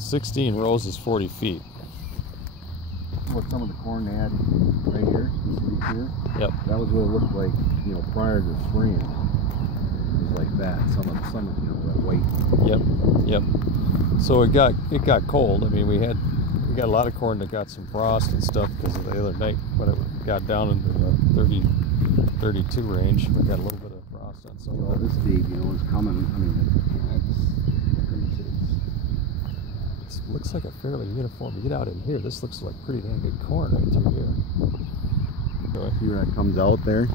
16 rows is 40 feet. What some of the corn they had right here, this leaf here. Yep. That was what it looked like, you know, prior to spraying. It was like that. Some of you know, that white. Yep. So it got cold. I mean, we got a lot of corn that got some frost and stuff because of the other night when it got down into the 30, 32 range. We got a little bit of frost on some of it. This deep, you know, is coming. I mean, It looks like a fairly uniform. You get out in here, this looks like pretty dang good corn right through here. Really? See where that comes out there?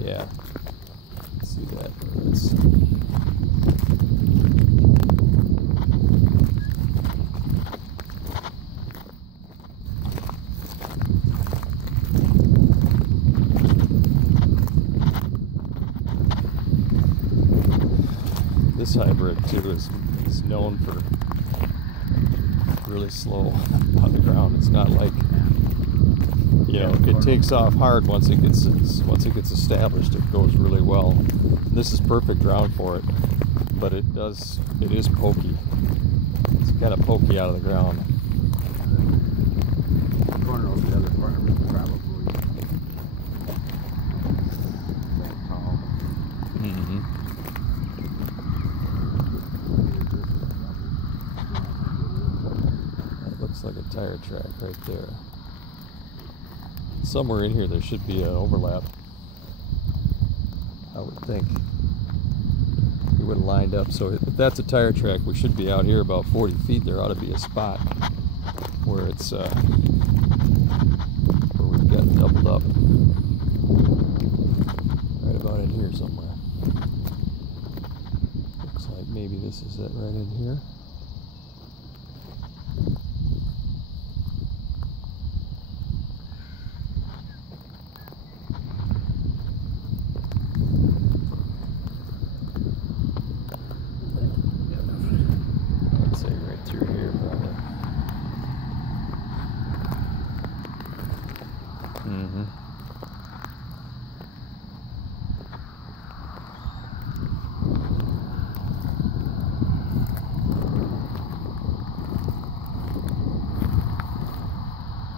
Yeah. Let's see that. This hybrid too is known for really slow on the ground. It's not like, you know, it takes off hard once it gets established. It goes really well. This is perfect ground for it, but it is pokey. It's kind of pokey out of the ground. Corner over the other farmers probably. Mm-hmm. That looks like a tire track right there. Somewhere in here there should be an overlap, I would think. We would have lined up, so if that's a tire track, we should be out here about 40 feet. There ought to be a spot where it's where we've got doubled up. Right about in here somewhere. Looks like maybe this is it right in here. Mm-hmm.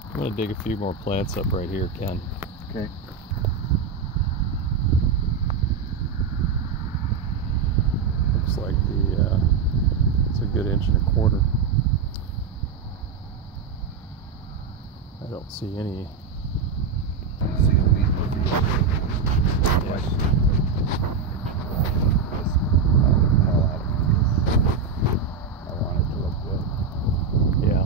I'm going to dig a few more plants up right here, Ken. Okay. Looks like it's a good 1.25 inches. I don't see any. Yeah.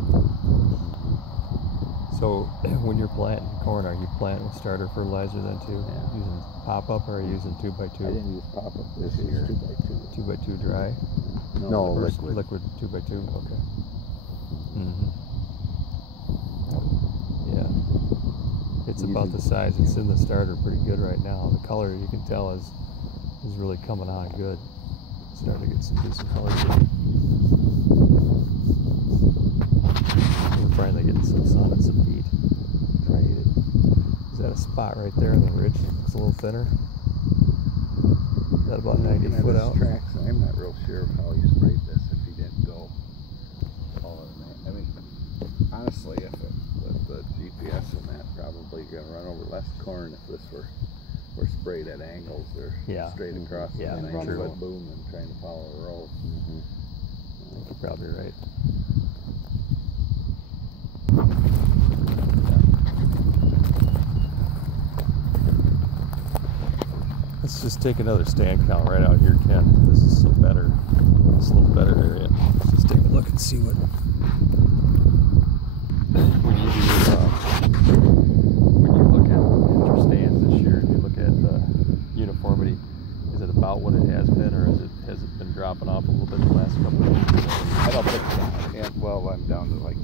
So when you're planting corn, are you planting with starter fertilizer then too? Yeah. Using pop-up or are you using 2x2? I didn't use pop-up this year. 2x2. 2x2 dry? No, liquid. Liquid 2x2, okay. Mm-hmm. Yeah. It's about the size. It's in the starter pretty good right now. The color, you can tell, is really coming on good. It's starting to get some decent color to it. We're finally getting some sun and some heat. Try to eat it. Is that a spot right there on the ridge? Looks a little thinner. Is that about 90 foot out? Tracks, I'm not real sure of how he sprayed this if he didn't go taller than that. I mean, honestly, if it, with the GPS and that, probably going to run over less corn if this were sprayed at angles or straight across the 90-foot boom and trying to follow a row. Mm-hmm. I think you're probably right. Let's just take another stand count right out here, Ken. This is a little better area. Let's just take a look and see what when you look at your stands this year, if you look at the uniformity, is it about what it has been, or has it been dropping off a little bit the last couple of years? I don't think so. Yeah, well, I'm down to like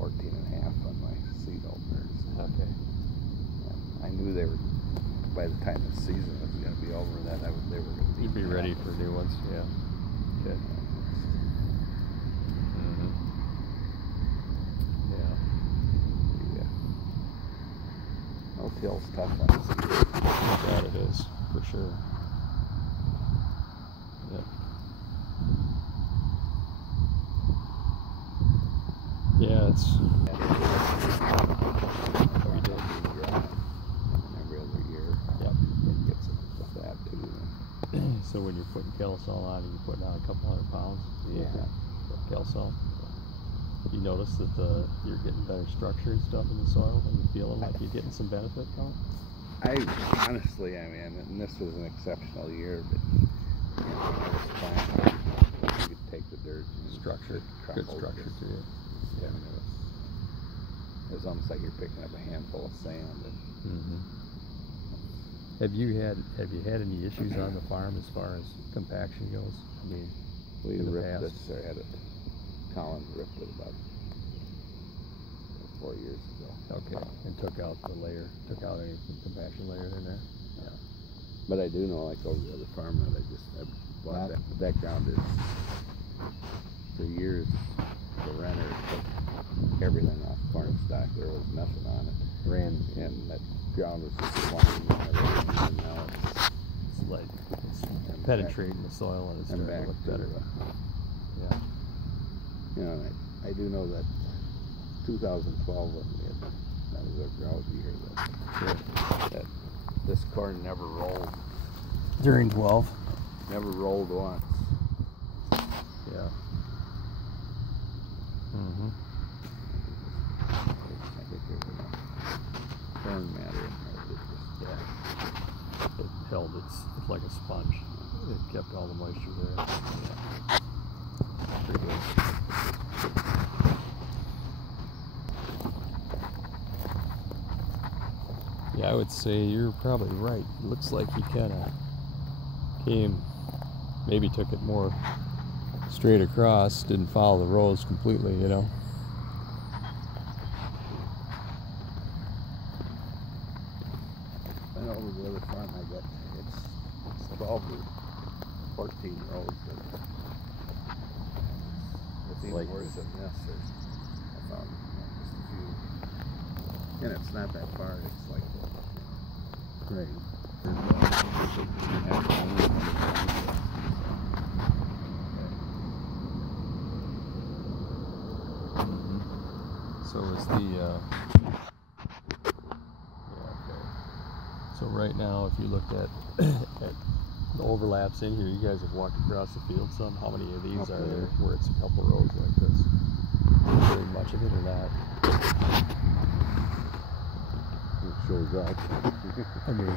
14.5 on my seed openers. Okay. I knew they were, by the time the season was going to be over, that they were going to be ready for new ones. Yeah. Okay. till's tough on this year. That it is, for sure. Yep. Yeah, it's... We did dry every other year. Yep. It gets with that too. So when you're putting Kelsol on, and you're putting on a couple hundred pounds, Yeah. Kelsol, you notice that you're getting better structure and stuff in the soil, and you're feeling like you're getting some benefit from it? Honestly, I mean, and this was an exceptional year, but you know, when I was planting, you could take the dirt and Structure, good structure to it. Yeah, I mean, it was almost like you're picking up a handful of sand. And Have you had any issues on the farm as far as compaction goes? I mean, we in the ripped past? this, or had it, Collins ripped it about 4 years ago. Okay, and took out any compaction layer in there? Yeah. But I do know, like over the other farm that I bought that ground is, for years, the renter took everything off corn stock. There was nothing on it. And that ground was just slimy and everything, and now It's like it's penetrating the soil and it's starting to look better. Yeah. You know, and I do know that 2012, when that was a drought year, that this corn never rolled. During 12? Never rolled once. Yeah. I think there's enough corn matter in there that It held it's like a sponge. It kept all the moisture there. Yeah. Pretty good. Yeah, I would say you're probably right. It looks like he kind of maybe took it more straight across, didn't follow the rows completely, you know. And over the other farm, it's 12 or 14 rows. It's even worse than this. I found just a few, and it's not that far. It's like Right. So is the yeah, okay. So right now, if you looked at the overlaps in here, you guys have walked across the field some. How many of these are there where it's a couple rows like this? Very much of it or not? It shows up. I mean,